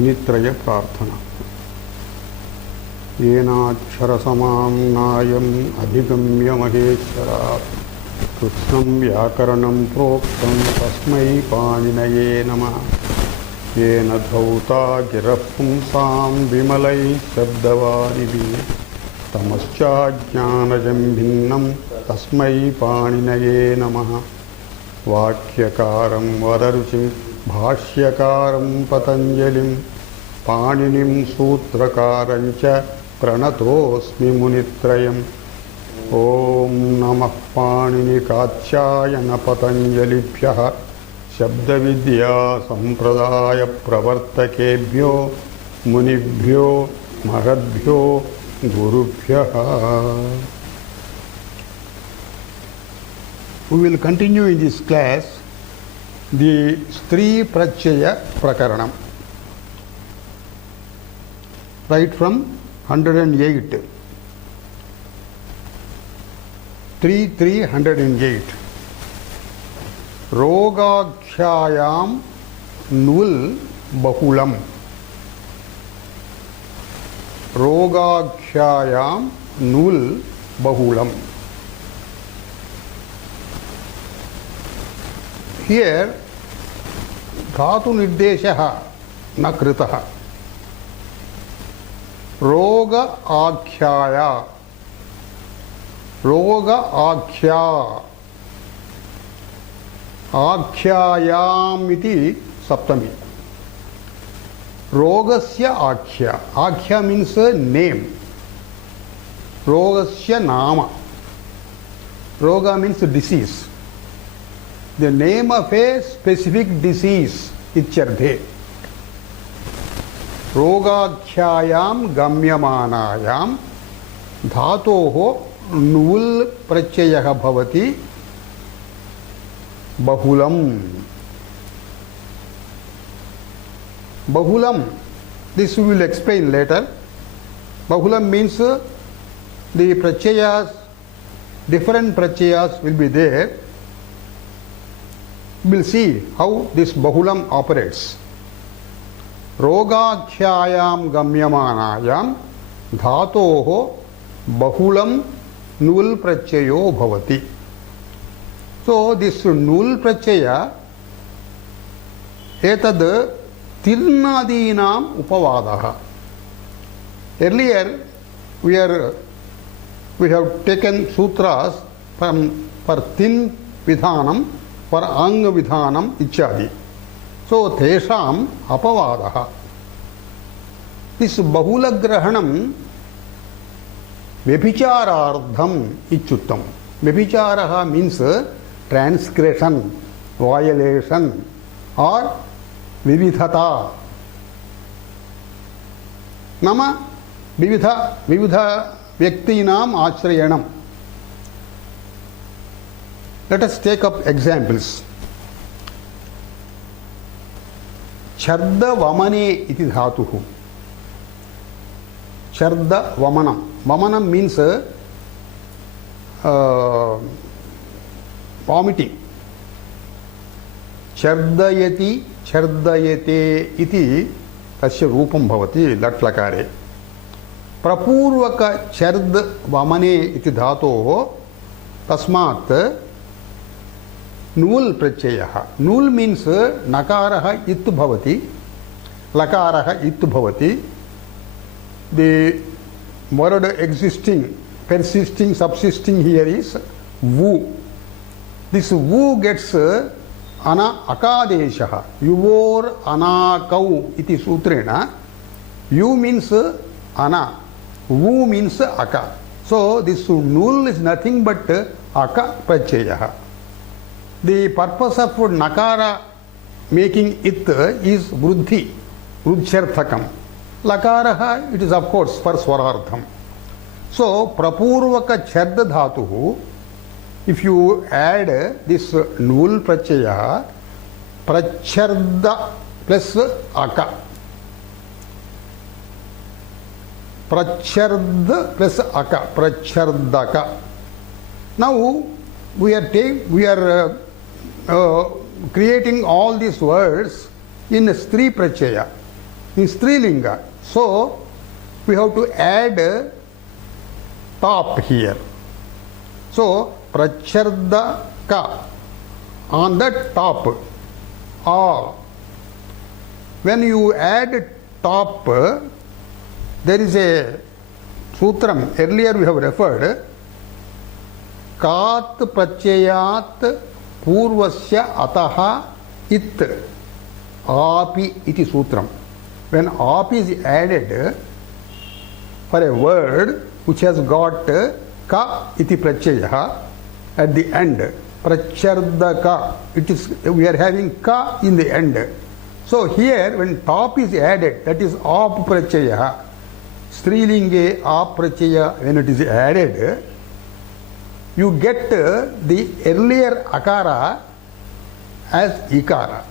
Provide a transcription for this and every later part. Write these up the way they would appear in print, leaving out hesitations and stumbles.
मुनित्रय प्रार्थना। येनाक्षरसमां नायम् अधिगम्य महेश्वरात् कृत्स्नं व्याकरणं प्रोक्तं तस्मै पाणिनये नमः। येन धौता गिरः पुंसां विमलैः शब्दवारिभिः तमश्चाज्ञानजं भिन्नं तस्मै पाणिनये नमः। वाक्यकारं वररुचिं भाष्यकारं पतञ्जलिं पाणिनिं सूत्रकारं च प्रणतोऽस्मि मुनित्रयम्। ॐ नमः पाणिनिकात्यायन पतञ्जलिभ्यः शब्दविद्या संप्रदाय प्रवर्तकेभ्यो मुनिभ्यो महद्भ्यो गुरुभ्यः। We will continue in this class the Stri Prachaya Prakaranam, right from 108. 308. Rogakhyayam nul bahulam. Rogakhyayam nul bahulam. Here dhatu nirdeshaha na kritaha. Roga akhyaya. Roga आख्या आख्यायामिति सप्तमी. रोगस्य आख्या. आख्या means name. रोगस्य नाम. रोगा means disease. The name of a specific disease इत्यर्थे. रोगाख्यायाम गम्यमानायाम धातोः नुल् प्रत्ययः भवति बहुलम. Bahulam, this we will explain later. Bahulam means the pratyayas, different pratyayas will be there. We will see how this bahulam operates. Rogakhyayam gamyamanayam dhatoho bahulam nul prachayo bhavati. So this nul prachaya etad tirnadinam upavadaha. Earlier we have taken sutras for tin vidhanam, for ang vidhanam ichadi. So tesham apavadaha. This bahula grahanam Vyabhicharardham ichuttam. Vyabhicharaha means transgression, violation or vividhata. Nama vividha vyaktinam achrayanam. Let us take up examples. Chadda vamane iti dhatuhu. Chadda vamanam. Vamanam means vomiting. Chardayati, chardayate iti tasya rupam bhavati latlakare. Prapurvaka chard vamane iti dhatoho tasmat nul prachayaha. Nul means nakaraha it bhavati, lakaraha it bhavati. The word existing, persisting, subsisting here is vu. This vu gets ana akadeshaha. Yuvor anakau iti sutrena. You means ana. Vu means aka. So this nul is nothing but aka prachayaha. The purpose of nakara making it is vruddhi, vruddhyarthakam. Lakaraha, it is of course for swarartham. So prapurvaka chadda dhatuhu, if you add this nul prachaya, pracharda plus aka. Pracharda plus aka, prachardaka. Now we are creating all these words in Stri Prachaya. in Strilinga. So we have to add top here. So prachardaka, on the top, or when you add top, there is a sutram, earlier we have referred, kat prachayat purvasya ataha it api iti sutram. When api is added for a word which has got ka iti prachaya at the end, prachardaka, it is, we are having ka in the end. So here when top is added, that is ap prachaya, strilinge ap prachaya, when it is added, you get the earlier akara as ikara.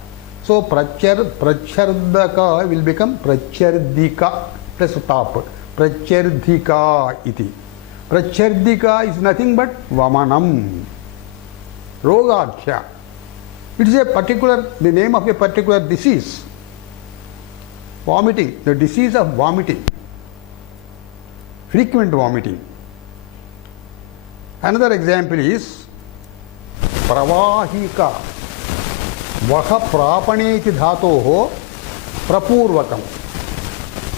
So prachardaka will become prachardika plus top, prachardika iti. Prachardika is nothing but vamanam, rogakhya. It is a particular, the name of a particular disease, vomiting, the disease of vomiting, frequent vomiting. Another example is pravahika, vaha prapaneti dhatoho prapurvakam.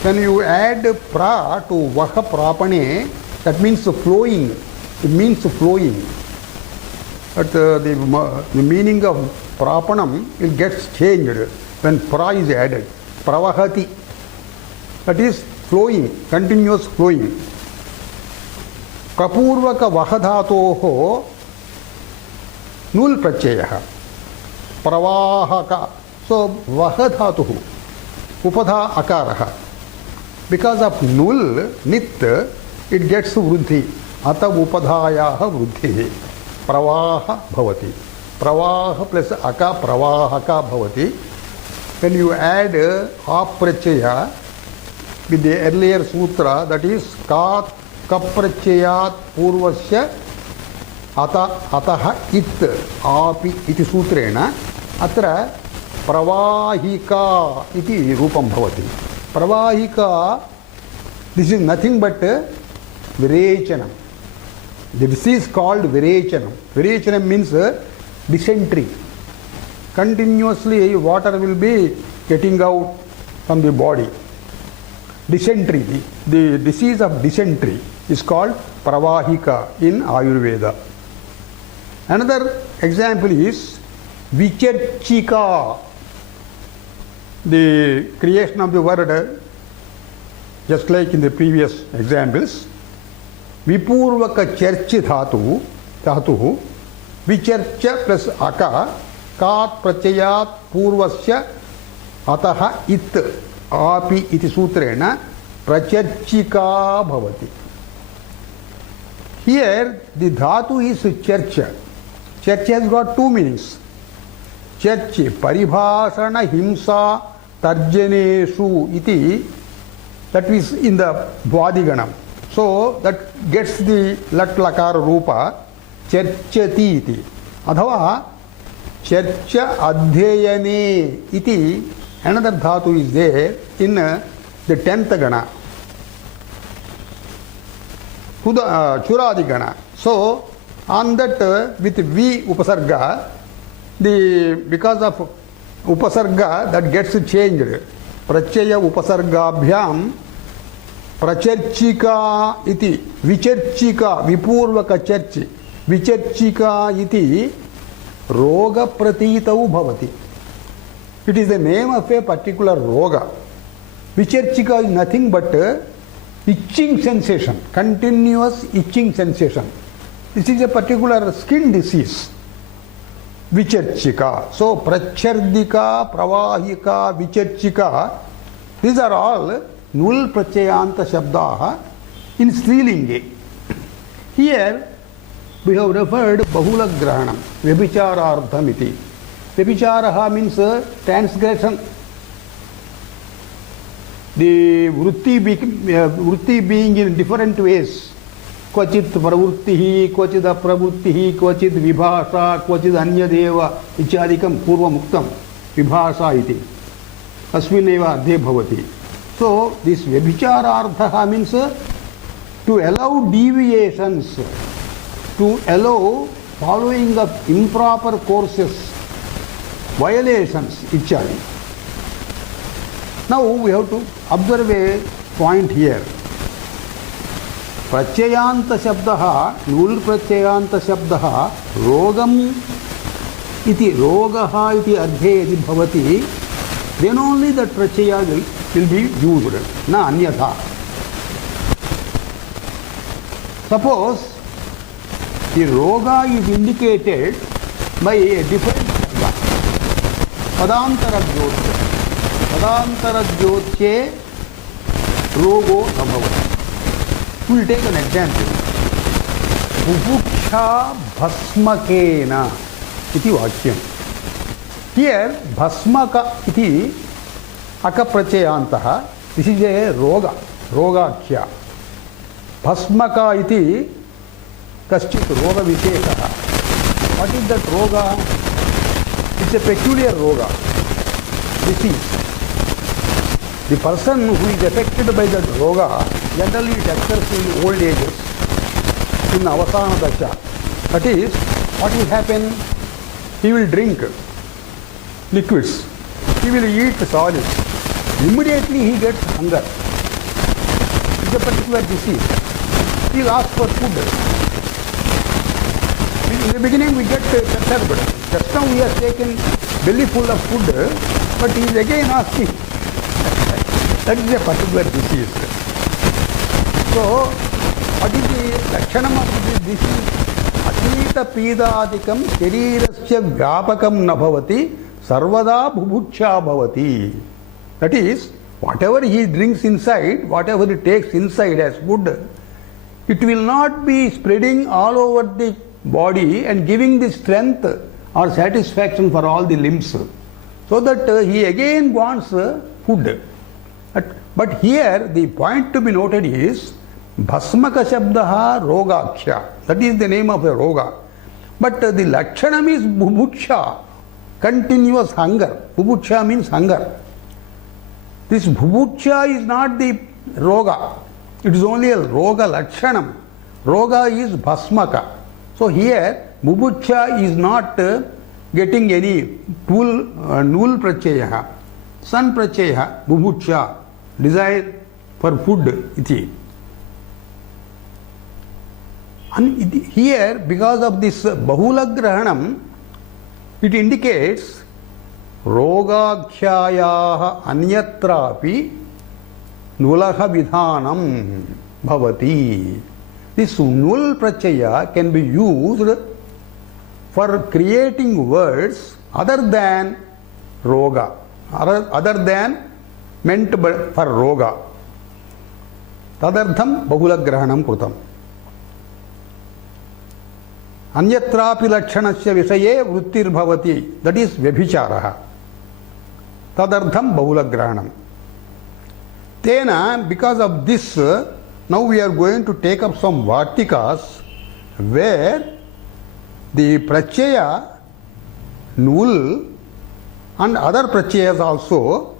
When you add pra to vaha prapane, that means flowing, it means flowing. But the meaning of prapanam, it gets changed when pra is added. Pravahati, that is flowing, continuous flowing. Prapurvaka vahadhatoho nul prachaya, pravahaka. So vahadhatuhu, upadha akaraha. Because of nul, nit, it gets vruddhi. Ata upadhayaha vruddhi. Pravaha bhavati. Pravaha plus aka pravahaka bhavati. When you add aprachaya with the earlier sutra, that is kat kaprachayat purvasya ataha it api iti sutrena atra pravahika iti rupam bhavati. Pravahika, this is nothing but virachanam. The disease called virachanam. Virachanam means dysentery. Continuously water will be getting out from the body. Dysentery, the disease of dysentery is called pravahika in Ayurveda. Another example is vicherchika, the creation of the word, just like in the previous examples. Vipurvaka cherchi dhatu, vichercha plus aka, kat prachayat purvasya ataha it api iti sutrena pracharchika bhavati. Here the dhatu is chercha. Chercha has got two meanings. Cherchi paribhasana himsa tarjaneshu iti, that is in the Dvadiganam. So that gets the lat lakara rupa cherchati iti. Adhava chercha adhyayane iti, another dhatu is there in the 10th gana, Churadigana. So on that with V upasarga, because of upasarga that gets changed. Prachaya upasargabhyam pracharchika iti, vicherchika, vipurvaka cherchi, vicherchika iti roga pratitau bhavati. It is the name of a particular roga. Vicherchika is nothing but itching sensation, continuous itching sensation. This is a particular skin disease. Vicherchika. So prachardika, pravahika, vicherchika, these are all nul prachayanta shabdaha in Strilinge. Here we have referred bahula grahanam, vyabhichararthamiti. Vyabhicharaha means transgression. The vrutti being in different ways. Kvachit pravurtihi, kvachid apravurtihi, kvachid vibhasa, kvachid anyadeva, ichadikam purva muktam, vibhasa iti. Asmineva adhe bhavati. So this vyabhicharartha means to allow deviations, to allow following of improper courses, violations, ichchadi. Now we have to observe a point here. Pratyayanta shabdah, nul pratyayanta shabdah, rogam iti rogaha iti ardhe yadi bhavati, then only that pratyaya will be used, na anyatha. Suppose the roga is indicated by a different shabda, padantara jyotya. Padantara jyotye rogo abhavati. We will take an example. Bubuksha bhasmakena iti vakyam. Here bhasmaka iti akaprachayantaha. This is a roga, rogakhya. Bhasmaka iti kaschit roga visheshaha. What is that roga? It's a peculiar roga, disease. The person who is affected by that roga, generally it occurs in old ages, in avasana dasha. That is, what will happen? He will drink liquids, he will eat solids. Immediately he gets hunger. It's a particular disease. He will ask for food. In the beginning we get perturbed. Just now we have taken belly full of food, but he is again asking. That is a particular disease. So, what is the lakshanam of this disease? Atita pidadikam sharirasya vyapakam nabhavati sarvada bhubuksha bhavati. That is, whatever he drinks inside, whatever he takes inside as food, it will not be spreading all over the body and giving the strength or satisfaction for all the limbs. So that he again wants food. But here the point to be noted is bhasmaka shabdaha rogakhya. That is the name of a roga. But the lakshanam is bhubuksha, continuous hunger. Bhubuksha means hunger. This bhubuksha is not the roga. It is only a roga lakshanam. Roga is bhasmaka. So here bhubuksha is not getting any nul pratyaya. San pratyaya, bhubuksha, desire for food, iti. And here, because of this bahula grahanam, it indicates rogakhyayaha anyatrapi nulaha vidhanam bhavati. This nul pratyaya can be used for creating words other than roga, other than meant for roga. Tadartham bahula grahanam krutam. Anyatrapi lakshanasya visaye vrittir bhavati. That is vyabhicharaha. Tadartham bahula grahanam. Tena, because of this, now we are going to take up some vartikas where the pratyaya, nul, and other pratyayas also,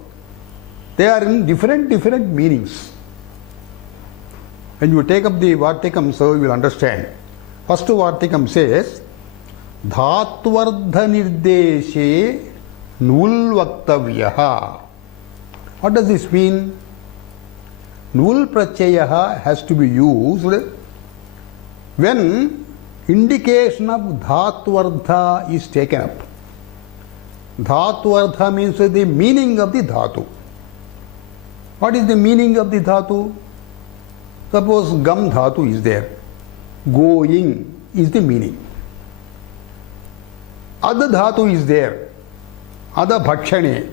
they are in different meanings. When you take up the vartikam, so you will understand. First vartikam says, Dhatvardha nirdeshe nul vaktavyaha. What does this mean? Nul pratyaya has to be used when indication of dhatvardha is taken up. Dhatvardha means the meaning of the dhatu. What is the meaning of the dhatu? Suppose gam dhatu is there. Going is the meaning. Adha dhatu is there. Adha bhakshane.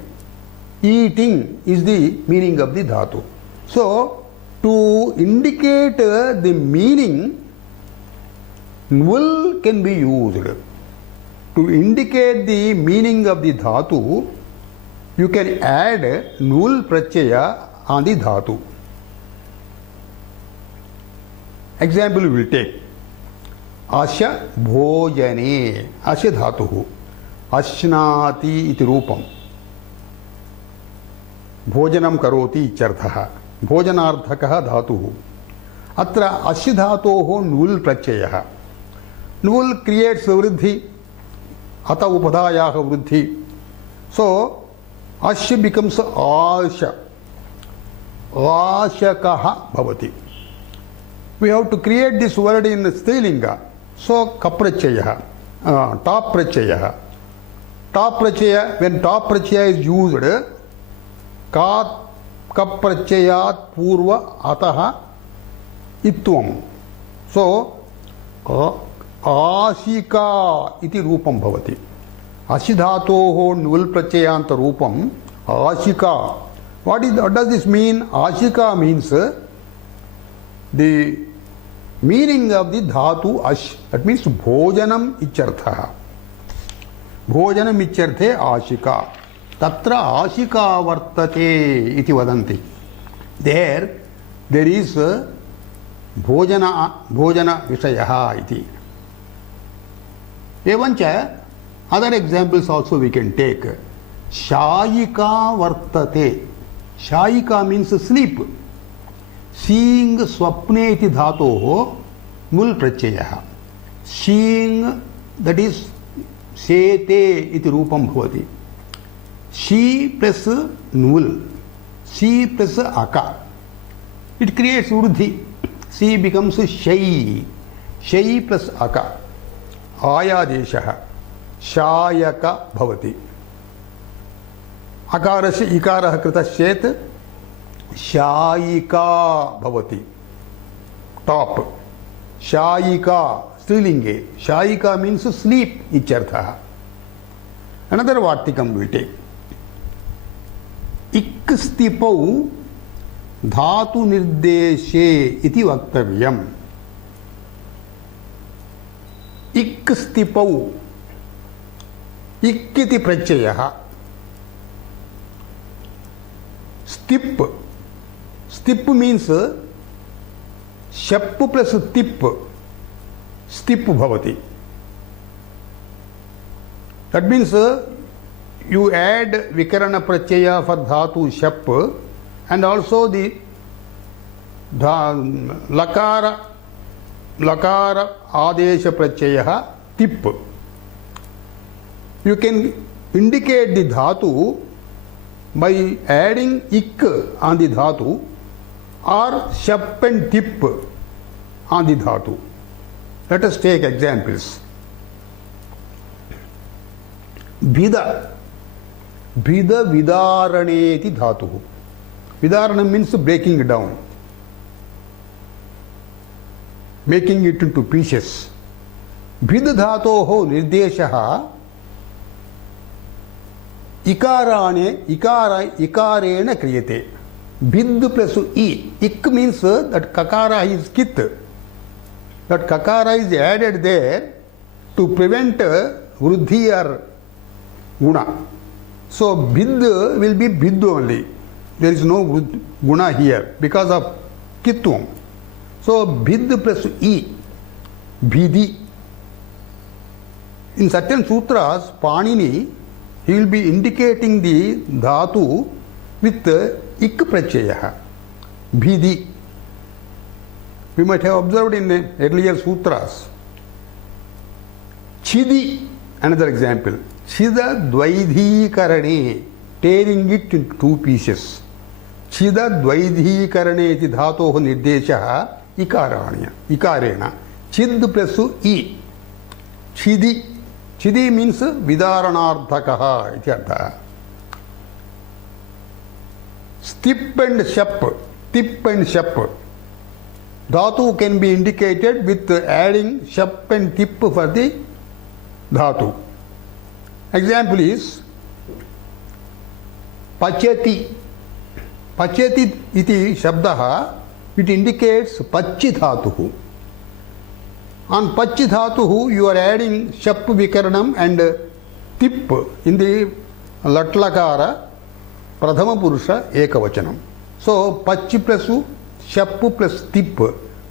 Eating is the meaning of the dhatu. So, to indicate the meaning, nul can be used. To indicate the meaning of the dhatu, you can add nul pratyaya on the dhatu. Example we will take. Asya bhojane. Asya dhatuhu. Ashnati iti rupam. भोजनं करोति इत्यर्थः भोजनार्थकः धातुः अत्र अस्य धातोः नुल् प्रत्ययः नुल् क्रिएट्स् वृद्धि अत उपधायाः वृद्धि सो अस्य बिकम्स् आश आशकः भवति we have to create this word in स्त्रीलिङ्ग so kaprachayah top prachayah when top prachaya is used ka kaprachayat purva atah itvam so Ashika इति रूपं भवति अशि धातोः नुल् प्रत्ययान्त रूपम् Ashika what does this mean Ashika means the meaning of the dhatu ash that means bhojanam ityarthah bhojanam ityarthe ashika tatra ashika vartate iti vadanti there is bhojana vishayah iti evancha other examples also we can take shayika vartate shayika means sleep seeing swapne iti dhatoh mul pratyayah seeing that is sete iti rupam bhavati she plus nul she plus aka it creates vruddhi she becomes shay plus aka ayadeshah shayaka bhavati akarasya ikarah kritaschet शायिका भवति top शायिका स्त्रीलिंगे शायिका means sleep इत्यर्थः another वार्तिकं will take इक् स्थिपौ धातु निर्देशे इति वक्तव्यम् इक् स्थिपौ इक् इति प्रत्ययः स्थिप् Stip means shap plus tip stip bhavati that means you add vikarana pratyaya for dhatu shap and also the lakara adesha pratyaya tip you can indicate the dhatu by adding ik on the dhatu or shap and tip on the dhatu. Let us take examples. Bhida vidaraneti dhatu. Vidaranam means breaking it down, making it into pieces. Bhida dhatoho nirdeshaha ikarena kriyate. Bid plus e. Ik means that kakara is kit. That kakara is added there to prevent vruddhi or guna. So bid will be bid only. There is no guna here because of kitvam. So bid plus e. Bhidi. In certain sutras, Panini, he will be indicating the dhatu with ik pratyayah. Bhidi. We might have observed in the earlier sutras. Chidi, another example. Chida dvaidhi karane, tearing it into two pieces. Chida dvaidhi karane iti dhatoh nirdeshaha ikarena. Chid plus e. Chidi. Chidi means vidaranardhakaha iti artha. Stip and shap. Tip and shap. Dhatu can be indicated with adding shap and tip for the dhatu. Example is pachati. Pachati iti shabdaha, it indicates pachi dhatuhu. On pachi dhatuhu you are adding shap vikaranam and tip in the latlakara prathama purusha ekavachanam. So pachi plus shap plus tip,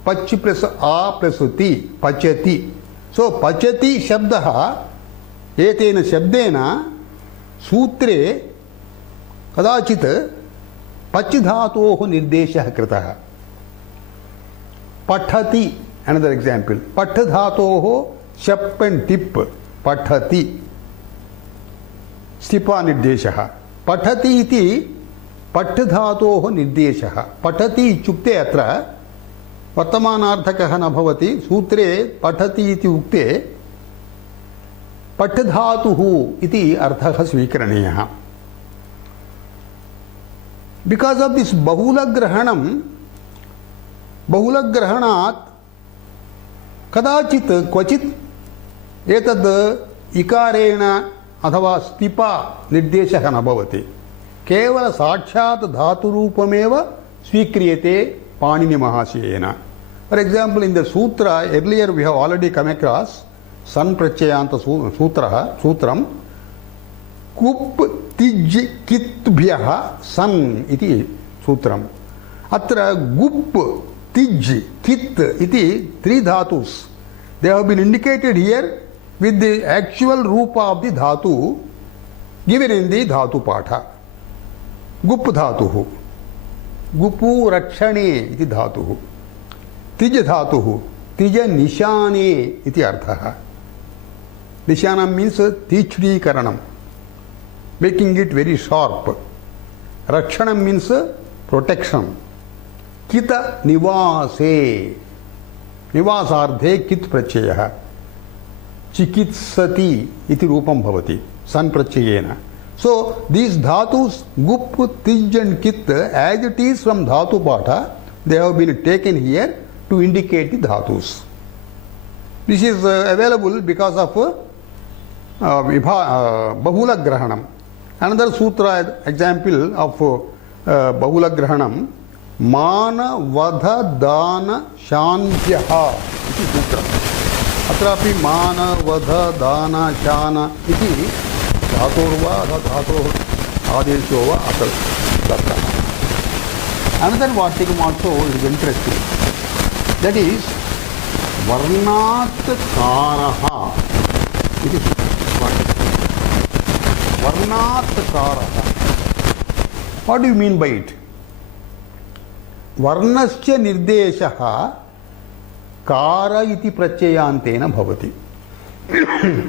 pachi plus a plus ti, pachati. So pachati shabdaha etena shabdena sutre kadachit पच् धातोः निर्देशः कृतः. पठति, another example. पठ धातोः शप् and तिप्, पठति. स्टिपा निर्देशः. पठति इति पठ धातोः निर्देशः. पठति इत्युक्ते अत्र वर्तमानार्थकः न भवति. सूत्रे पठति इति उक्ते पठ धातुः इति अर्थः स्वीकरणीयः. बिकास् आफ् दिस् बहुलग्रहणं, बहुलग्रहणात् कदाचित् क्वचित् एतद् इकारेण अथवा स्तिपा निर्देशः न भवति. केवल साक्षात् धातुरूपमेव स्वीक्रियते पाणिनि महाशयेन. For example, in the sutra earlier we have already come across सन प्रत्ययान्त सूत्रम कुप् तिज् कित्भ्यः सन इति सूत्रम. अत्र गुप् तिज् कित् इति three धातुस्. They have been indicated here with the actual rupa of the dhatu given in the dhatu patha. गुप् धातुः, गुपु रक्षणे इति धातुः. तिज धातुः, तिज निशाने इति अर्थः. निशानं मीन्स् तीक्ष्णीकरणं, मेकिंग इट वेरी शार्प. रक्षणं मीन्स् प्रोटेक्शन. कित निवासे, निवासार्थे कित् प्रत्ययः. चिकित्सति इति रूपं भवति सन प्रत्ययेन. So these dhatus gup, tij and kit, as it is from dhatu patha, they have been taken here to indicate the dhatus. This is available because of bahula grahanam. Another sutra example of bahula grahanam, mana vadha dana shantyah iti sutra. Atrapi mana vadha dana shana iti धातोर्वा धातोः आदेशो वा अत्र दत्तः. Another vartikam also is interesting. That is varnat karaha. It is varnat karaha. What do you mean by it? Varnasya nirdeshaha kara iti pratyayantena bhavati.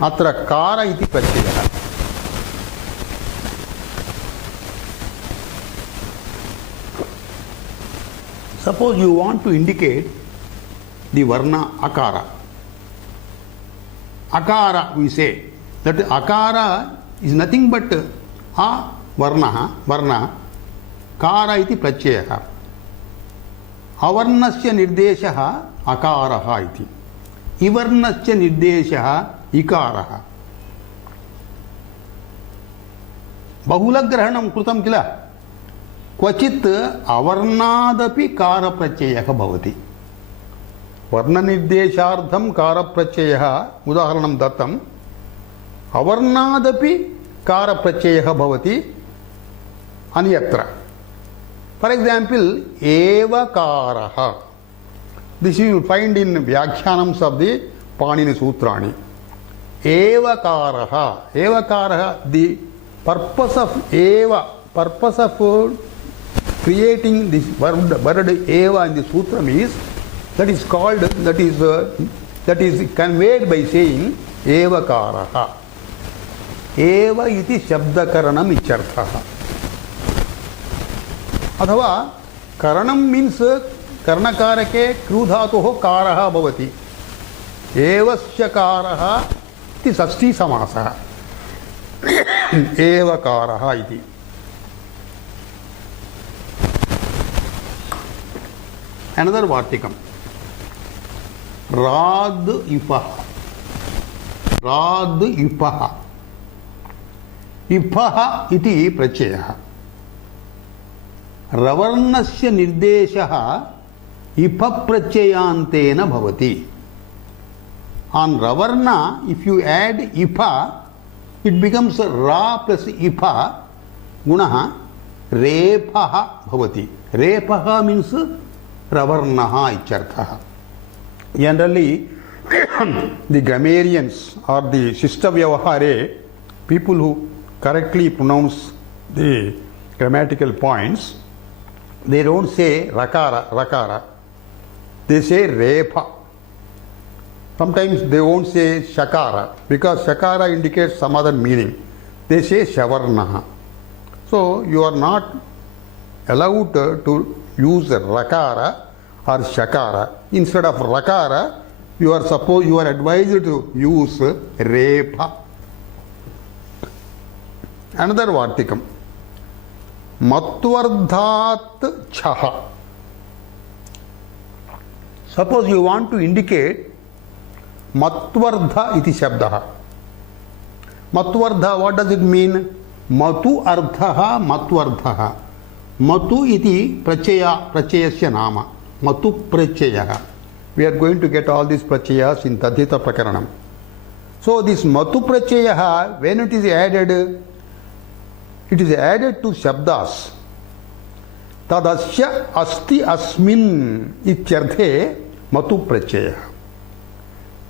Atra kara iti pratyayah. Suppose you want to indicate the varna akara. Akara, we say that akara is nothing but a varna, kara iti pratyayah. Avarnasya nirdeshaha akaraha iti. Ivarnasya nirdeshaha ikaraha. Bahulagrahanam krutam kila. क्वचित् अवर्णादपि कारप्रत्ययः भवति. वर्णनिर्देशार्थं कारप्रत्ययः उदाहरणं दत्तम्. अवर्णादपि कारप्रत्ययः भवति अन्यत्र. For example एवकारः. This you will find in व्याख्यानम्स ऑफ द पाणिनि सूत्राणि. एवकारः, एवकारः, द पर्पस ऑफ एव, purpose of creating this word eva in the sutram is that is called, that is conveyed by saying evakaraha. Eva iti shabdakaranam icharthaha. अथवा karanam means karnakarake krudhatoh karaha bhavati. Evasya karaha iti षष्ठी समासः. evakaraha iti. Another vartikam. Rad ipaha. Rad ipaha. Ipaha iti pratyayah. Ravarnasya nirdeshaha ipa pratyayantena bhavati. On ravarna, if you add ipa, it becomes ra plus ipa gunaha repaha bhavati. Repaha means ravarnaha icharthaha. Generally, the grammarians or the Shishta Vyavahare, people who correctly pronounce the grammatical points, they don't say rakara. They say repa. Sometimes they won't say shakara because shakara indicates some other meaning. They say shavarnaha. So you are not allowed to use rakara or shakara. Instead of rakara, you are advised to use repa. Another vartikam. Matvardhat chaha. Suppose you want to indicate Matvardha iti shabdaha. Matvardha, what does it mean? Matu ardhaha matvardhaha. Matu iti prachayasya nama. Matu prachayaha. We are going to get all these prachayas in Tadhita Prakaranam. So this Matu prachayaha, when it is added to shabdas. Tadasya asti asmin ityarthe Matu prachayaha.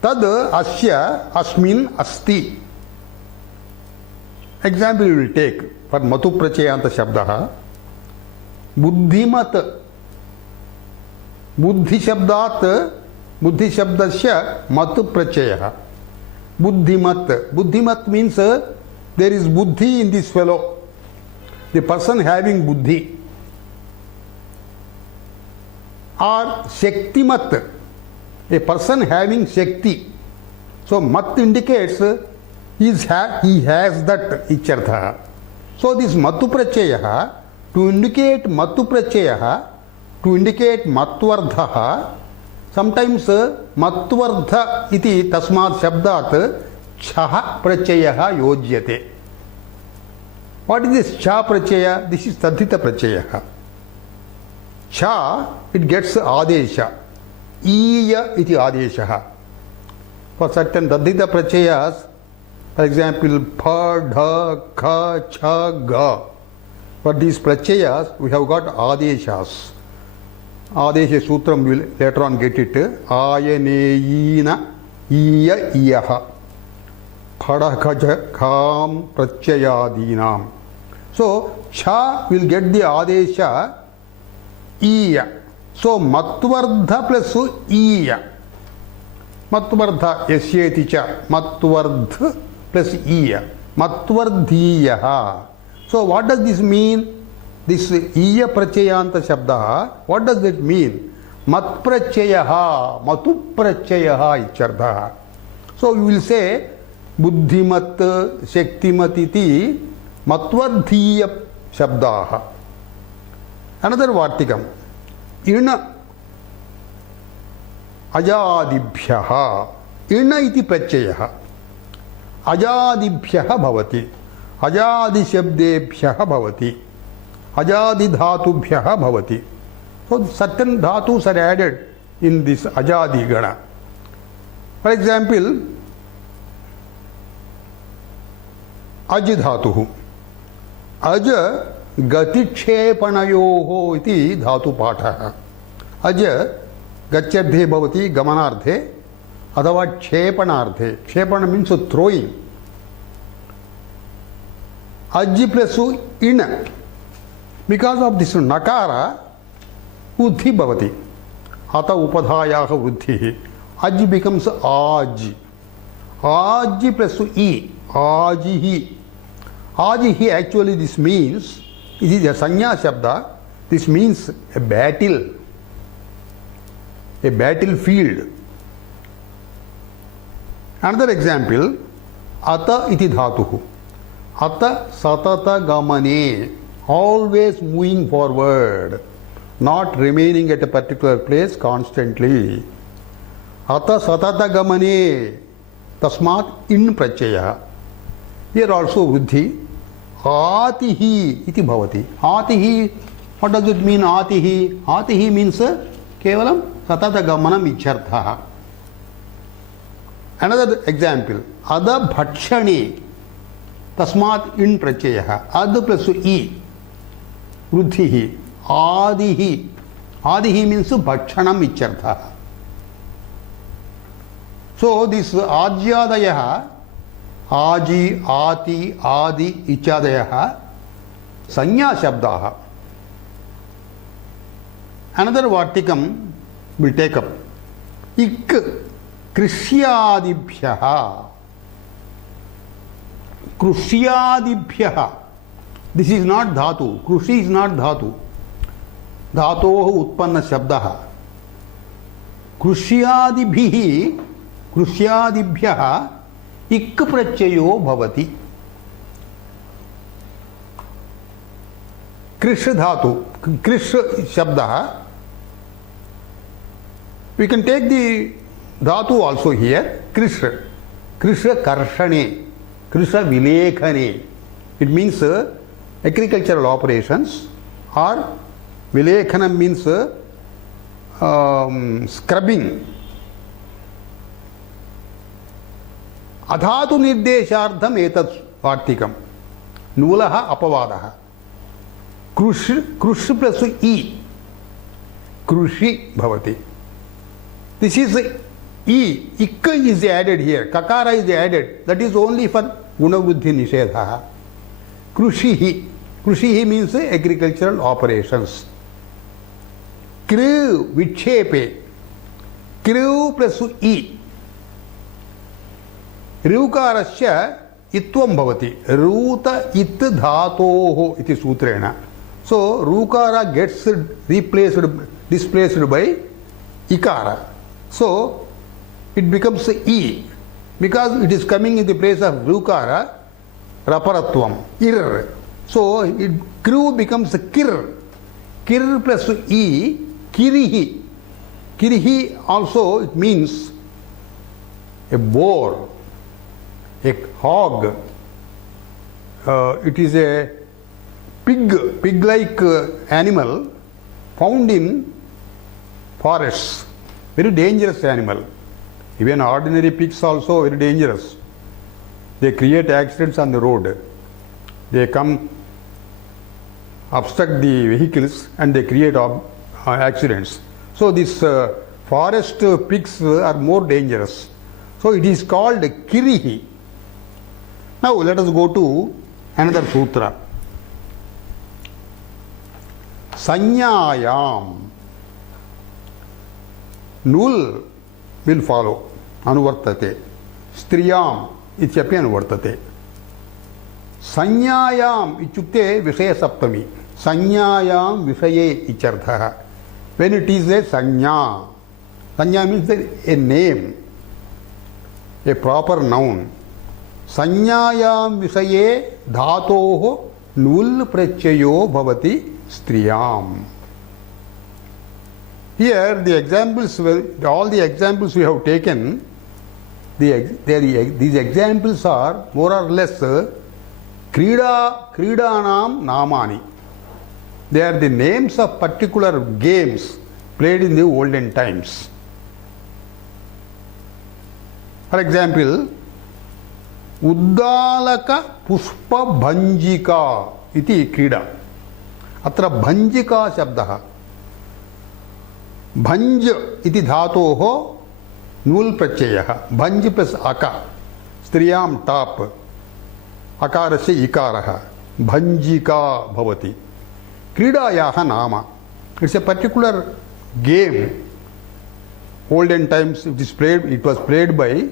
Tad asya asmin asti. Example we will take for Matu prachayanta shabdaha. Buddhimat. Buddhi shabdasya Matu prachayaha. Buddhimat. Buddhimat means there is buddhi in this fellow. The person having buddhi. Or shaktimat. A person having shakti. So mat indicates he has that ichartha. So this matu prachayaha, to indicate matu prachayaha, to indicate matvardhaha, sometimes matvardha iti tasmat shabdat chaha prachayaha yojyate. What is this cha prachaya? This is tadhita prachayaha. Cha, it gets adesha. Iya iti adeshaha. For certain tadhita prachayas, for example, pa, dha, kha, cha, ga. For these prachayas, we have got adeshas. Adesha sutram will later on get it. Ayaneyina iya iyaha. Khadakha kham prachayadinam. So, cha will get the adesha iya. So, matvardha plus iya. Matvardha yasyeti cha. Matvardha plus iya. Matvardhiyaha. So, what does this mean? This iya prachayanta shabda, what does it mean? Mat prachayaha, matu prachayaha ichartha. So, you will say buddhimat, shaktimat iti matvardhiya shabdaha. Another vartikam. Ina ajadibhyaha. Ina iti prachayaha. Ajadibhyaha bhavati. Ajadi shabdebhyaha bhavati. Ajadi dhatubhyaha bhavati. So certain dhatus are added in this ajadi gana. For example, aj dhatuhu. Aj gatikshepanayho iti dhatu pathaha. Aj gachyardhe bhavati gamanardhe अथवा क्षेपणार्थे. क्षेपण means throwing. Ajji plus in. Because of this nakara, uddhi bhavati. Ata upadhayaha uddhi. Ajji becomes aj. Ajji plus e. Ajihi. Ajihi actually this means, it is a sanya shabda. This means a battle. A battlefield. Another example, ata iti dhatuhu. Ata satata gamane, always moving forward, not remaining at a particular place constantly. Ata satata gamane, tasmat in prachaya. Here also vruddhi. Atihi iti bhavati. Atihi, what does it mean atihi? Atihi means kevalam satata gamanam ichartha. Another example, ada bhakshani, tasmat in prachayaha. Ad plus e, vruddhihi. Adihi. Adihi means bhakshanam ichartha. So this ajyadayaha, aji, ati, adi, ichadayaha, sanya shabdaha. another Vartikam will take up. Ik Krishyadibhyaha. Krishyadibhyaha. This is not dhatu. Krushi is not dhatu. Dhatoh utpanna shabdaha. Krishyadibhihi, Krishyadibhyaha ik prachayo bhavati. Krish dhatu, Krish shabdaha. We can take the dhatu also here. Krish, Krish karshane, Krisha vilekhane. It means agricultural operations, or vilekhanam means scrubbing. Adhatu nirdeshartham etat vartikam. Nulaha apavadaha. Krush plus E. Krushi bhavati. This is E. Ikka is added here. Kakara is added. That is only for gunavuddhi nishedha. Krushihi. Krushihi means agricultural operations. Kru vichepe. Kru plus E. Rukarasya itvam bhavati. Ruta it dhatoho iti sutrena. So Rukara gets displaced by Ikara. So it becomes E. Because it is coming in the place of Rukara, Raparatvam, Ir. So Kru becomes Kir. Kir plus E, Kirihi. Kirihi also it means a boar, a hog. It is a pig-like animal found in forests. Very dangerous animal. Even ordinary pigs also very dangerous. They create accidents on the road. They come obstruct the vehicles and they create accidents. So these forest pigs are more dangerous. So it is called Kirihi. Now let us go to another sutra. Sanyayam. Nul will follow. Anuvartate. Striyam ityapi anuvartate. Sanyayam ichukte vishaya saptami. Sanyayam vishaye icharthaha. When it is a sanya. Sanya means a name. A proper noun. Sanyayam vishaye dhatoho nul prachayo bhavati striyam. Here the examples, all the examples we have taken, these examples are more or less kridanam namani. They are the names of particular games played in the olden times. For example, Uddalaka Pushpa Bhanjika iti krida. Atra Bhanjika shabdaha. Bhanj iti dhatoho nul prachayaha. Bhanj plus aka. Striyam top. Akarasya ikaraha. Bhanjika bhavati. Kridayaha nama. It's a particular game. Olden times it was played by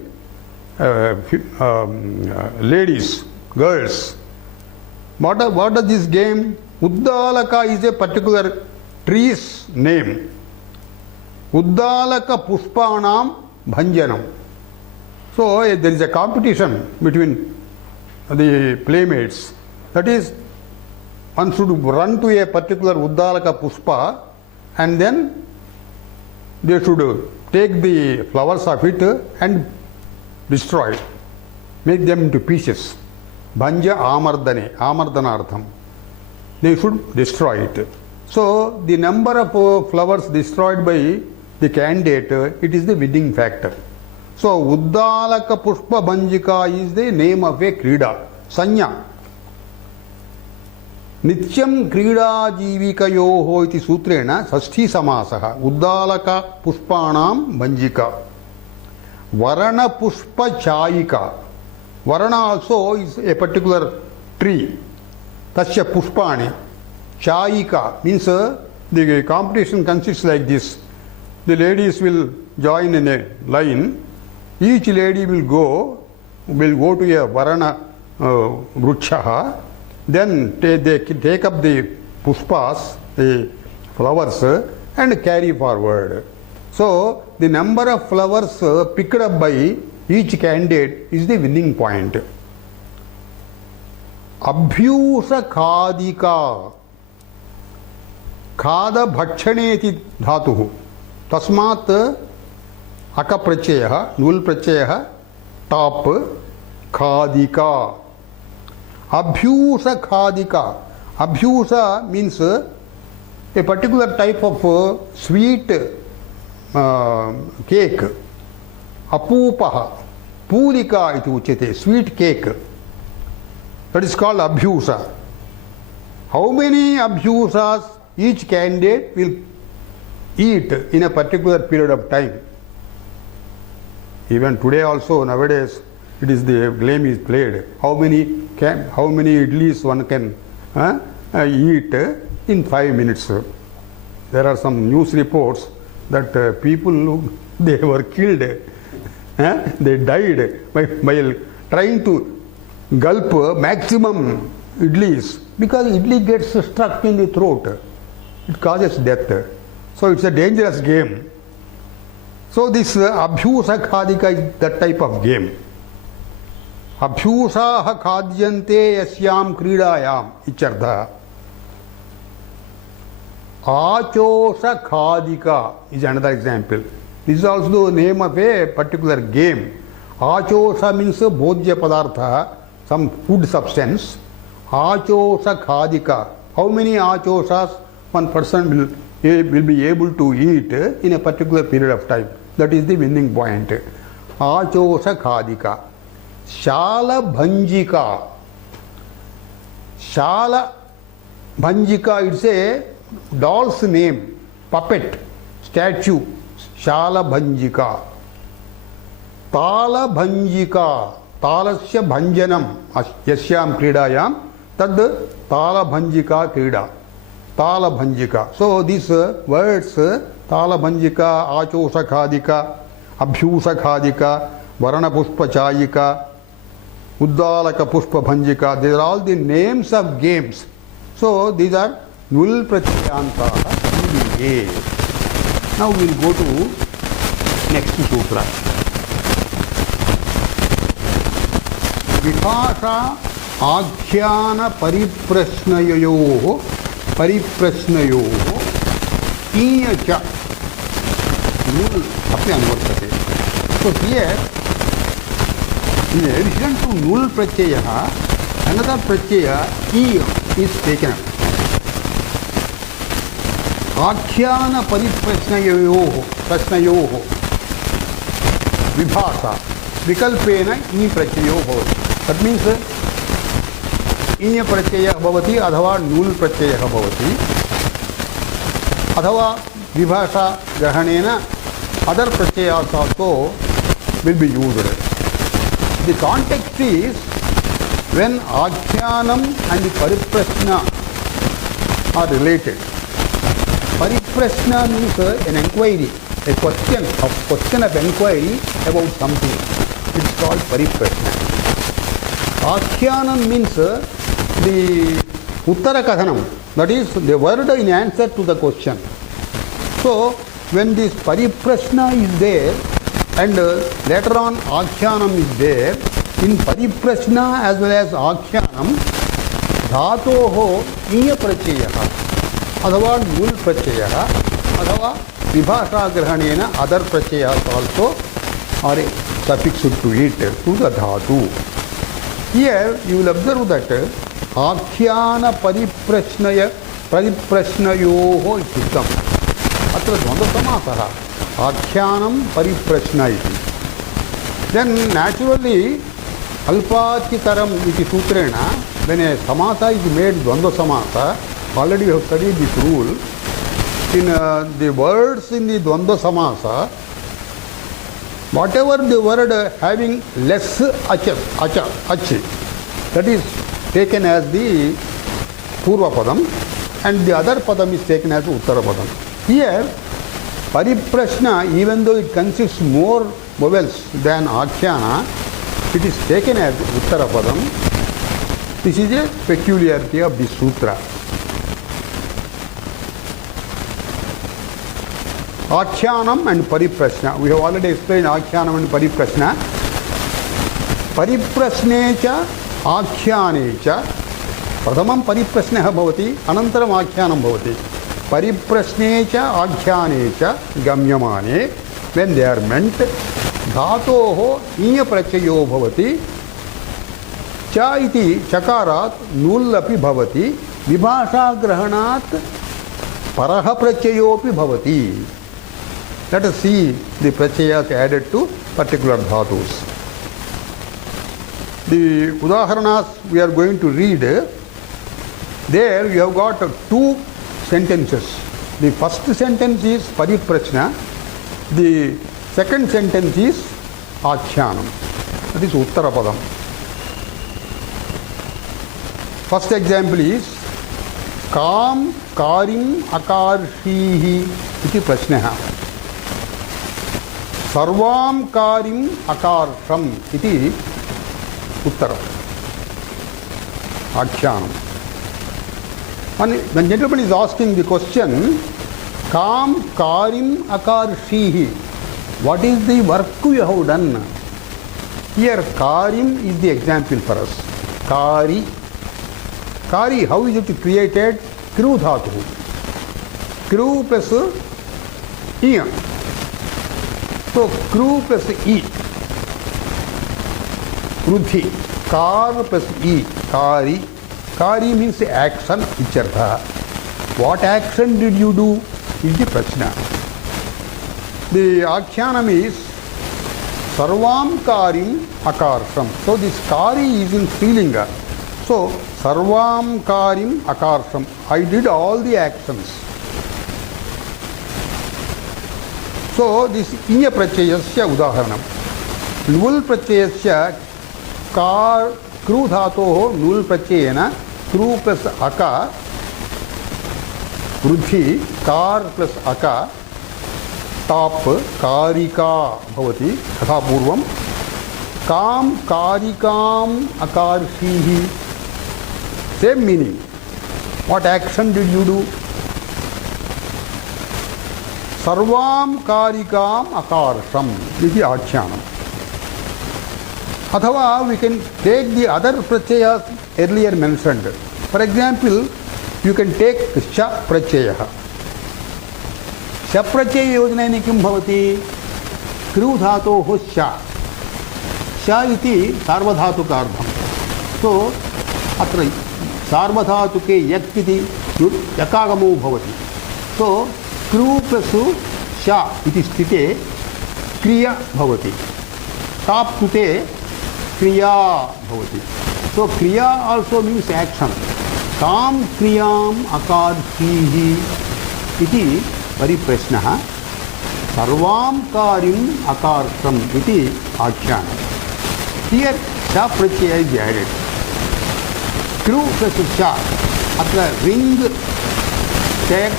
ladies, girls. What is this game? Uddalaka is a particular tree's name. Uddalaka Pushpanam Bhanjanam. So there is a competition between the playmates. That is, one should run to a particular Uddalaka Pushpa and then they should take the flowers of it and destroy, make them into pieces. Bhanja amardane, amardanartham. They should destroy it. So the number of flowers destroyed by the candidate, it is the winning factor. So Uddalaka Pushpa Bhanjika is the name of a krida, sanya. Nityam krida jivikayoho iti sutrena sashti samasaha. Uddalaka Pushpanam Bhanjika. Varana Pushpa Chayika. Varana also is a particular tree. Tasya Pushpani. Chayika means the competition consists like this. The ladies will join in a line. Each lady will go to a varana vrukshaha. Then they take up the pushpas, the flowers, and carry forward. So the number of flowers picked up by each candidate is the winning point. Abhyusa khadika. Khada bhakshaneti dhatuhu. Tasmat aka pratyaya, nul pratyaya, top, khadika. Abhyusa khadika. Abhyusa means a particular type of sweet cake. Apupaha. Pulika iti uchyate. Sweet cake. That is called abhyusa. How many abhyusas each candidate will eat in a particular period of time? Even today also, nowadays, it is the game is played. How many idlis one can eat in 5 minutes? There are some news reports that people they were killed. They died by trying to gulp maximum idlis, because idli gets stuck in the throat. It causes death. So it's a dangerous game. So this abhyusa khadika is that type of game. Abhyusaha khadyante yasyam kridayam ichartha. Achosha khadika is another example. This is also the name of a particular game. Achosha means bhojya padartha, some food substance. Achosha khadika. How many achosas one person will be able to eat in a particular period of time? That is the winning point. Achosha khadika. Shala bhanjika. Shala bhanjika, it's a doll's name, puppet, statue. Shala bhanjika. Tala bhanjika. Talasya bhanjanam yasyam kridayam tad tala bhanjika krida. Tala bhanjika. So these words, tala bhanjika, achosha khadika, abhyusa khadika, varana pushpa chayika, uddalaka pushpa bhanjika, these are all the names of games. So these are nul pratyayanta EDA. Now we will go to next sutra. Vibhasa आख्यान परिप्रश्नयोः ईयच nul अपि अनुवर्तते. So here, in addition to nul pratyaya, another pratyaya iya is taken up. आख्यान परिप्रश्नयोः प्रश्नयोः विभाषा विकल्पेन ई प्रत्ययो भवति. That means ईय प्रत्यय भवति अथवा नूल प्रत्यय भवति अथवा विभाषा ग्रहणेन अदर प्रत्ययास also will be used. The context is when आख्यानम and the परिप्रश्न are related. Pariprashna means an inquiry, a question of inquiry about something. It is called pariprashna. Akhyanam means the uttara kathanam, that is the word in answer to the question. So when this pariprashna is there and later on akhyanam is there, in pariprashna as well as akhyanam dhatoho iya pratyaya अथवा नूल प्रत्यय अथवा विभाषा ग्रहणेन other Pratyaya also are suffixed to it, to the dhatu. Here you will observe that आख्यान परिप्रश्नयोः इत्युक्तम्. अत्र द्वन्द्वसमासः आख्यानं परिप्रश्न इति. Then naturally अल्पातितरम् इति सूत्रेण when a samasa is made द्वन्द्व samasa, already we have studied this rule. In the words in the Dvandva Samasa, whatever the word having less achi, that is taken as the Purva Padam, and the other padam is taken as uttara padam. Here, pariprashna, even though it consists more vowels than akhyana, it is taken as uttara padam. This is a peculiarity of this sutra. Akyanam and pariprashna. We have already explained akyanam and pariprashna. Pariprashnecha akyanecha. Pradhamam pariprashneha bhavati, anantaram akyanam bhavati. Pariprashnecha akyanecha gamyamane. When they are meant, dhatoho inya prachayo bhavati. Cha iti chakarat nullapi bhavati. Vibhasha grahanat paraha prachayopi bhavati. Let us see the prachayas added to particular dhatus. The udaharanas we are going to read, there we have got two sentences. The first sentence is pariprashna, the second sentence is akyanam, that is uttarapadam. First example is kam karim akarshihi iti prashnaha. Sarvam karim akarsham iti uttaram, akyanam. When gentleman is asking the question, kam karim akarshihi, what is the work you have done? Here karim is the example for us. Kari. Kari, how is it created? Kru dhatu. Kru plus iya. So kru plus e. Krudhi. Kar plus e. Kari. Kari means action, ichartha. What action did you do? Is the prashna. The akhyanam is sarvam karim akarsam. So this kari is in strilinga. So sarvam karim akarsam. I did all the actions. So this inya prachayasya udaharanam. Nul prachayasya kar kru dhatoho nul prachayena kru plus aka vruddhi kar plus aka tap karika bhavati katha purvam kam karikam akarshihi. Same meaning. What action did you do? Sarvam karikam akarsham. This is akyanam. Athava, we can take the other prachayas earlier mentioned. For example, you can take sha prachayaha. Sha prachaya yojanayani kim bhavati? Kru dhatoho sha. Sha iti sarvadhatukardham. So, atra sarvadhatuke yak iti yakagamo bhavati. So, kru plus sha iti sthite kriya bhavati. Tap kute kriya bhavati. So kriya also means action. Kam kriyam akarshihi iti pariprashnaha. Sarvam karim akarsham iti akyanam. Here sha prachaya is added. Kru plus sha. Atra ring tek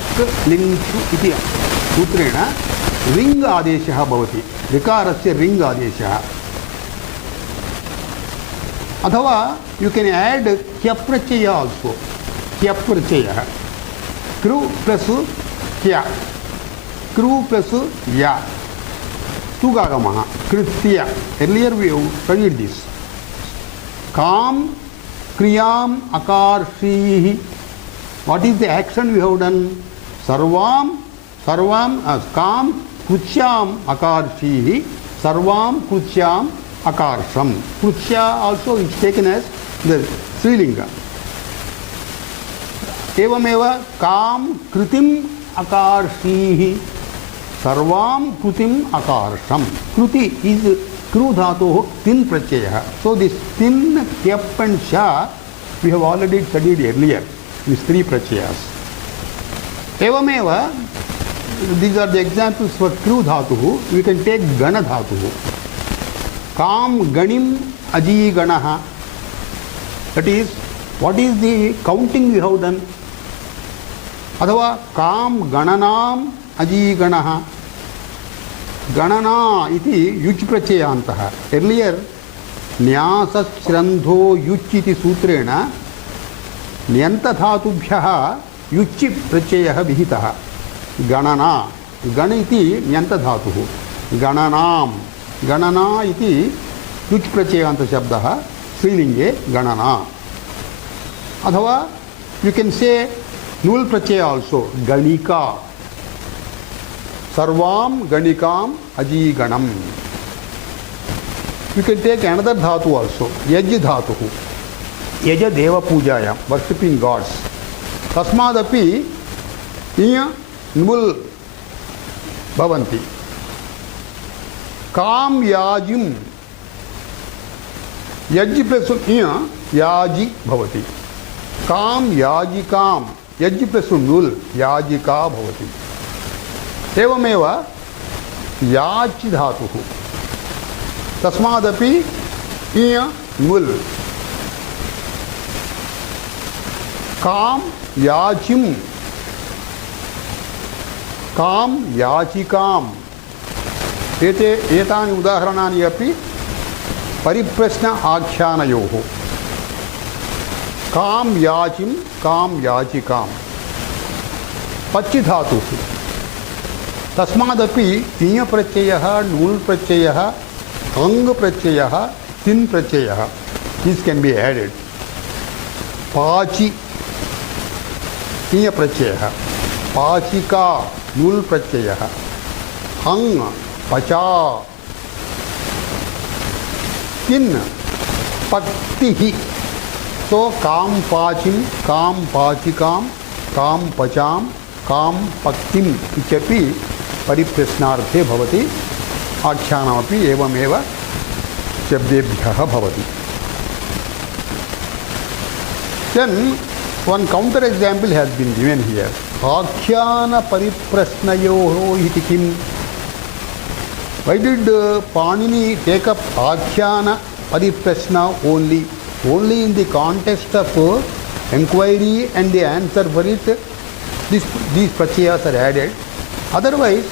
lingshu iti sutrena ring adeshaha bhavati. Vikarasya ring adeshaha. Athava, you can add kyaprachaya also. Kyaprachaya. Kru plus kya. Kru plus ya. Tugagamaha. Kritya. Earlier we have studied this. Kam kriyam akarshihi. What is the action we have done? Sarvam kam kuchyam akarshihi. Sarvam kuchyam akarsham. Krutsya also is taken as the Srilinga. Evameva kam kritim akarshihi. Sarvam krutim akarsham. Kruti is kru dhatoh tin prachayaha. So this tin, kyap and sha we have already studied earlier. These three prachayas. Evameva, these are the examples for kru dhatuhu. We can take gana dhatuhu. Kam ganim aji ganaha. That is, what is the counting we have done? अथवा कां गणनाम् अजीगणः गणना इति युच् प्रत्ययान्तः एर्लियर् न्यासश्रन्धो युच् इति सूत्रेण न्यन्तधातुभ्यः युच् प्रत्ययः विहितः गणना गण इति न्यन्तधातुः गणनां गणना इति युच् प्रत्ययान्तशब्दः स्त्रीलिङ्गे गणना अथवा you can say नूल् Pratyaya also गणिका सर्वां गणिकाम् अजीगणम् यू कैन टेक अनदर धातु आल्सो यज् धातुः यज देवपूजायां वर्शिपिंग गॉड्स तस्मादपि इय नुल् भवन्ति कां याजिं यज् प्लस् इय याजि भवति कां याजिकां यज् प्लस् नुल् याजिका भवति एवमेव याच् धातुः तस्मादपि इय नुल् कां याचिं कां याचिकाम् एतानि उदाहरणानि अपि परिप्रश्न आख्यानयोः कां याचिं कां याचिकां पच् धातुः तस्मादपि इय प्रत्ययः नूल् प्रत्ययः अङ् प्रत्ययः तिन् प्रत्ययः दिस् कैन बी एडेड पाचि इय प्रत्ययः पाचिका नूल् प्रत्ययः अङ् पचा तिन् पक्तिः सो कां पाचिं कां पाचिकां कां पचां कां पक्तिम् इत्यपि परिप्रश्नार्थे भवति आख्यानमपि एवमेव शब्देभ्यः भवति then one counter example has been given here आख्यान परिप्रश्नयोः इति किम् why did Panini take up आख्यान परिप्रश्न only in the context of enquiry and the answer for it these pratyayas are added otherwise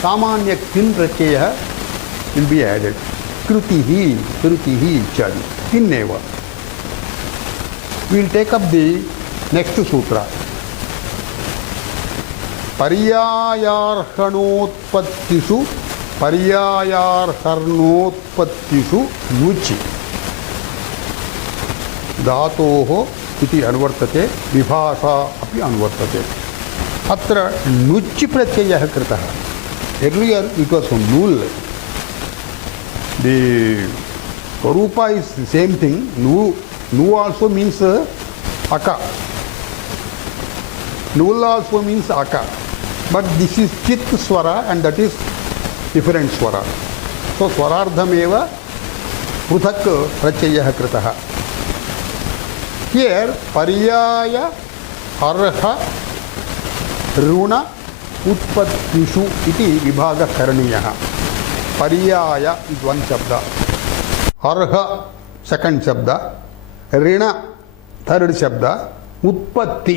सामान्य किन् प्रत्ययः will be added कृतिः इत्यादि किन्नेव we will take up the next sutra पर्यायार्हणोत्पत्तिषु नुचि धातोः इति अनुवर्तते विभाषा अपि अनुवर्तते अत्र नुचि प्रत्ययः कृतः earlier it was null the Swarupa is the same thing nu also means aka null also means aka but this is chit swara and that is different swara so swarardhameva पृथक प्रत्ययः कृतः here पर्याय अर्ह ऋण उत्पत्तिषु इति विभागः करणीयः पर्याय is one शब्द अर्ह second शब्द ऋण third शब्द उत्पत्ति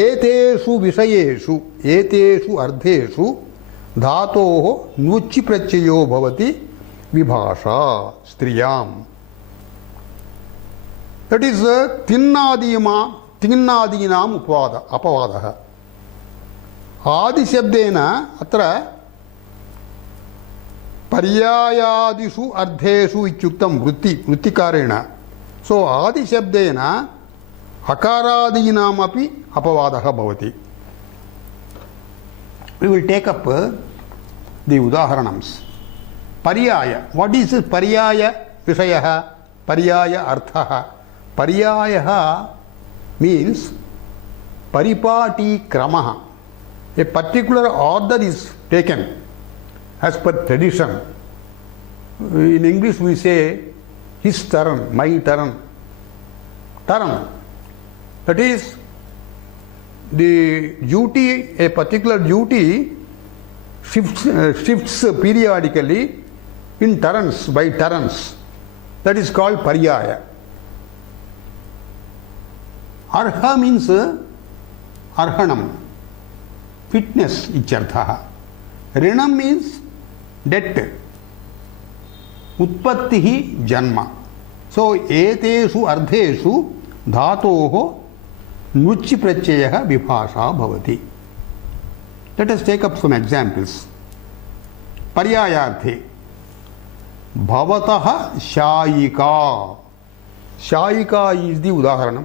एतेषु विषयेषु एतेषु अर्थेषु धातोः नुच् प्रत्ययो भवति विभाषा स्त्रियां that is तिन्नादीनाम् अपवादः आदिशब्देन अत्र पर्यायादिषु अर्थेषु इत्युक्तं वृत्तिकारेण सो आदिशब्देन अकारादीनामपि अपवादः भवति we will take up the udaharanams पर्याय what is पर्याय विषयः पर्याय अर्थः पर्यायः means परिपाटी क्रमः a particular order is taken as per tradition in English we say his turn my turn that is the duty a particular duty shifts periodically in turns by turns that is called paryaya arha means arhanam, fitness ichartha. Rinam means debt. Utpattihi janma. So eteshu ardheshu dhatoho nuchi pratyayah vibhasha bhavati. Let us take up some examples. Paryayarthe bhavatah shayika. Shayika is the udaharanam.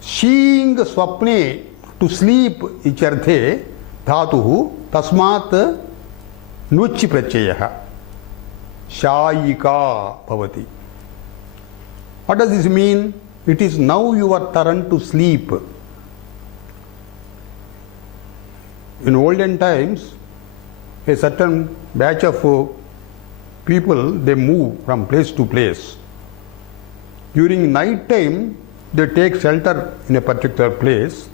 Seeing swapne, to sleep, icharthe dhatuhu tasmat nuchi pratyayah. Shayika bhavati. What does this mean? It is now your turn to sleep. In olden times, a certain batch of people, they move from place to place. During night time, they take shelter in a particular place,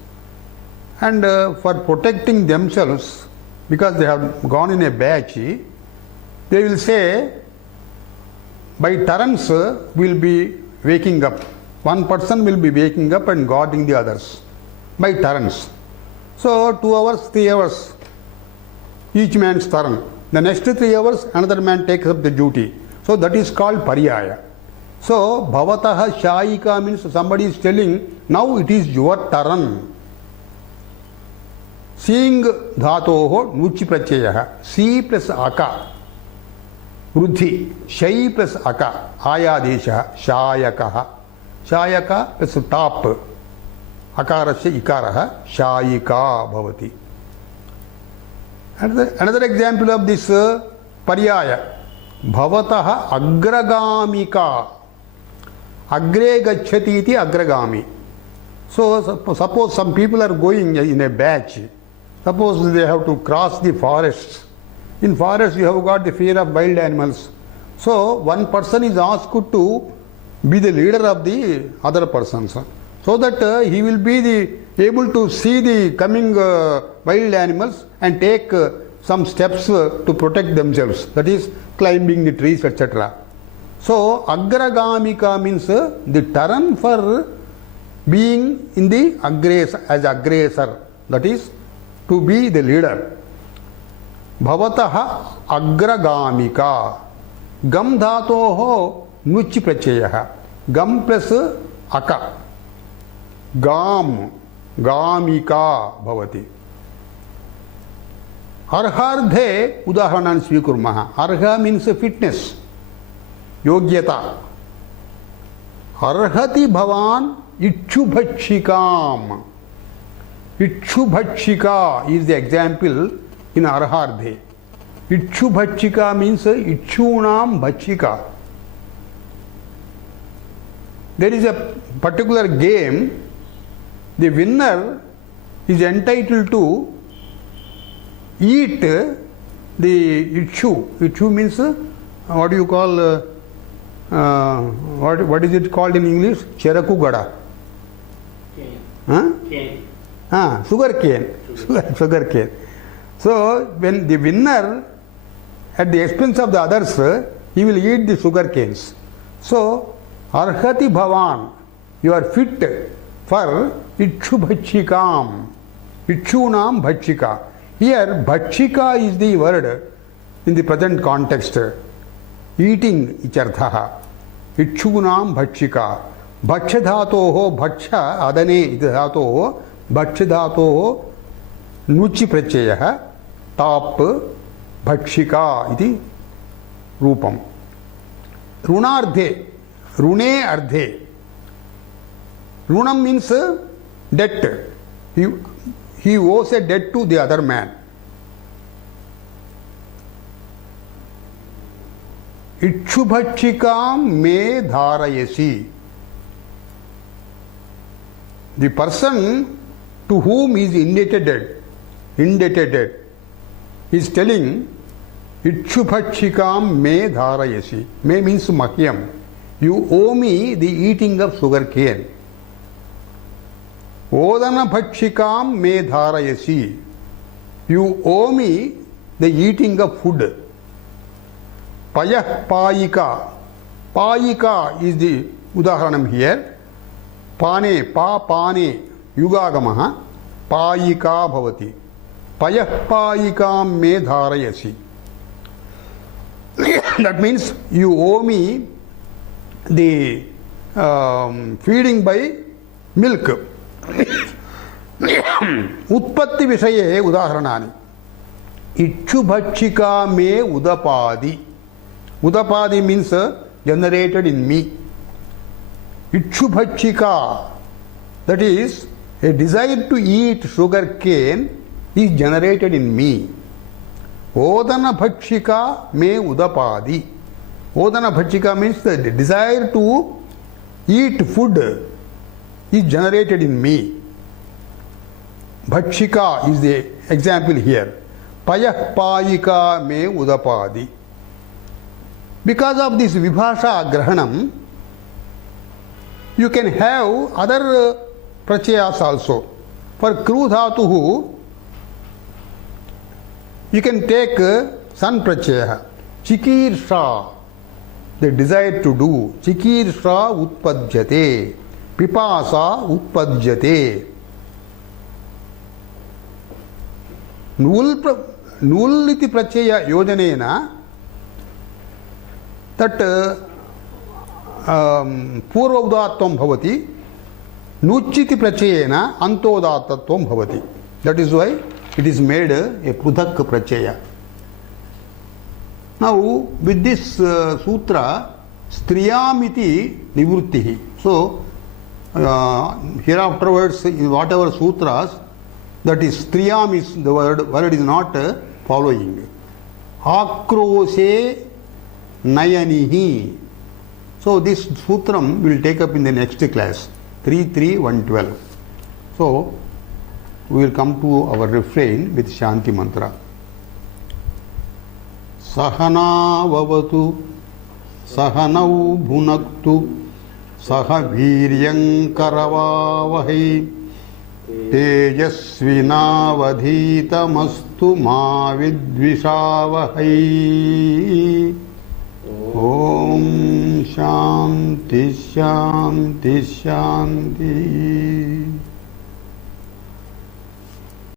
and for protecting themselves, because they have gone in a batch, they will say, by turns will be waking up. One person will be waking up and guarding the others by turns. So 2 hours, 3 hours, each man's turn. The next 3 hours, another man takes up the duty. So that is called paryaya. So bhavataha shayika means somebody is telling, now it is your turn. Seeing dhatoho nuchi pratyayah. Si plus aka. Vruddhi. Shai plus aka. Ayadesha. Shayakaha. Shayaka plus top. Akarasya ikaraha. Shayika bhavati. Another example of this paryaya. Bhavataha agragamika. Agre gacchati iti agragami. So suppose some people are going in a batch. Suppose they have to cross the forests. In forests you have got the fear of wild animals. So one person is asked to be the leader of the other persons, so that he will be able to see the coming wild animals and take some steps to protect themselves. That is climbing the trees, etc. So agragamika means the turn for being in the as aggressor. That is to be the leader. Bhavataha agragamika. Gam dhatoho nuchi pratyayah. Gam plus aka. Gam. Gamika bhavati. Arhardhe udaharanam svikurmaha. Arha means fitness. Yogyata. Arhati bhavan ichchubhachikam. Ichchubhachika is the example in arhardhe. Ichchubhachika means ichchunam bhachika. There is a particular game, the winner is entitled to eat the ichchu. Ichchu means what do you call, what is it called in English? Cheraku gada. Cane. Huh? Cane. Sugar cane. Sugar cane. So when the winner, at the expense of the others, he will eat the sugar canes. So arhati bhavan, you are fit for ichchubhachikam. Ichchunam bhachika. Here bhachika is the word in the present context. Eating icharthaha. Ichchunam bhachika. Bhachadhatoho bhacha adane idhatoho bhachadhatoho nuchi pratyayah top bhachika iti rupam. Runardhe. Rune ardhe. Runam means debt. He owes a debt to the other man. Ichchubhachikam me dharayasi. The person to whom is indebted is telling Ichchubhachikam me dharayasi. Me means mahyam. You owe me the eating of sugar cane. Odana bhachikam me dharayasi. You owe me the eating of food. Payah payika. Payika is the udaharanam here. Pane, pa pane. युगागमः पायिका भवति पयः पायिकां मे धारयसि that means you owe me the feeding by milk उत्पत्ति विषये उदाहरणानि इक्षुभक्षिका मे उदपादि उदपादि means generated in me इक्षुभक्षिका that is a desire to eat sugar cane is generated in me ओदन भक्षिका may उदपादि ओदन भक्षिका means the desire to eat food is generated in me भक्षिका is the example here payah payika me udapadi because of this vibhasha grahanam you can have other prachayas also for kru dhatuhu you can take san prachaya chikirsha the desire to do chikirsha utpadyate pipasa utpadyate नूल् इति प्रत्यय योजनेन तत् पूर्व उदात्तं भवति नुच् इति प्रत्ययेन अन्तोदात्तत्वं भवति that is why it is made a पृथक् प्रत्यय now with this sutra striyam iti nivruttih so here afterwards whatever sutras that is striyam is the word is not following akroshe nayanihi so this sutram will take up in the next class 33112 so we will come to our refrain with shanti mantra sahana vavatu sahanau bhunaktu saha viryam karavavahai तेजस्विनावधीतमस्तु मा विद्विषावहै ओम शांति शांति शांति